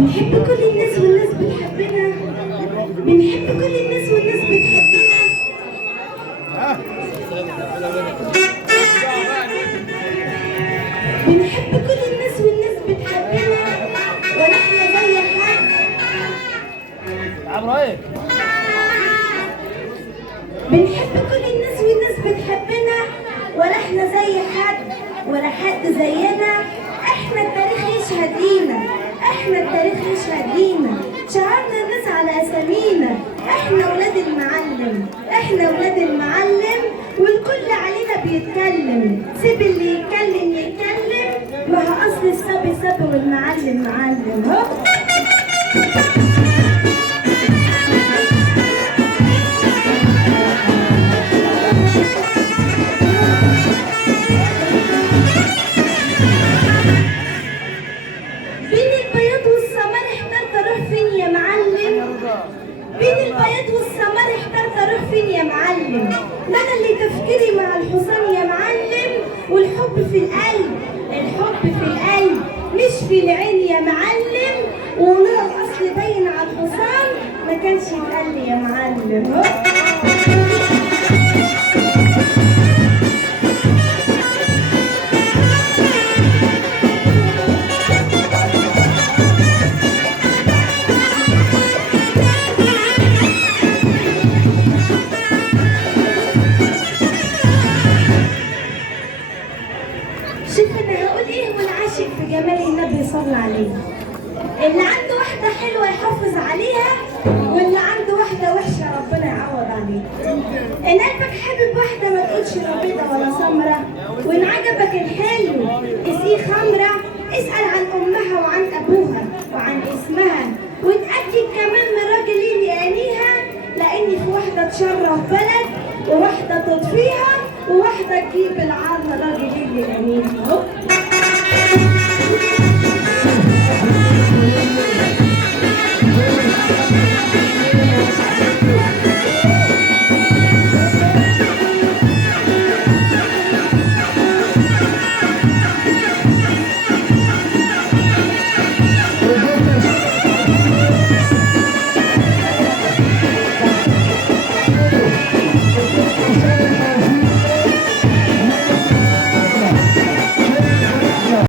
بنحب كل الناس والناس بتحبنا. بنحب كل الناس والناس بتحبنا. بنحب كل الناس والناس بتحبنا ولا احنا زي حد. بنحب كل الناس والناس بتحبنا ولا احنا زي حد ولا حد زينا. احنا التاريخ يشهد لينا. احنا التاريخ يشهد لينا. شهدنا الناس على اسامينا. احنا ولاد المعلم. احنا ولاد المعلم والكل علينا بيتكلم. سيب اللي يتكلم يتكلم. ما هو اصل الصبي صبي والمعلم معلم. اهو بين البياض والسمار احترت اروح فين يا معلم. بين البياض والسمار احترت اروح فين يا معلم. ده انا اللي تفكيري مع الحصان يا معلم. والحب في القلب. الحب في القلب مش في العين يا معلم. ونور الاصل باين على الحصان ما كانش يتقال لي يا معلم. شوف انا هقول ايه والعاشق في جمال النبي صلى عليه. اللي عنده واحدة حلوة يحافظ عليها واللي عنده واحدة وحشة ربنا يعوض عليها. إن قلبك حابب واحدة ما تقولش لا بيضة ولا سمرة. وإن عجبك الحلو اسقيه خمرة. اسأل عن أمها وعن أبوها وعن اسمها. واتأكد كمان من راجل اللي يقانيها. لأن في واحدة تشرف بلد وواحدة تطفيها وواحدة تجيب العار راجل اللي يقانيها.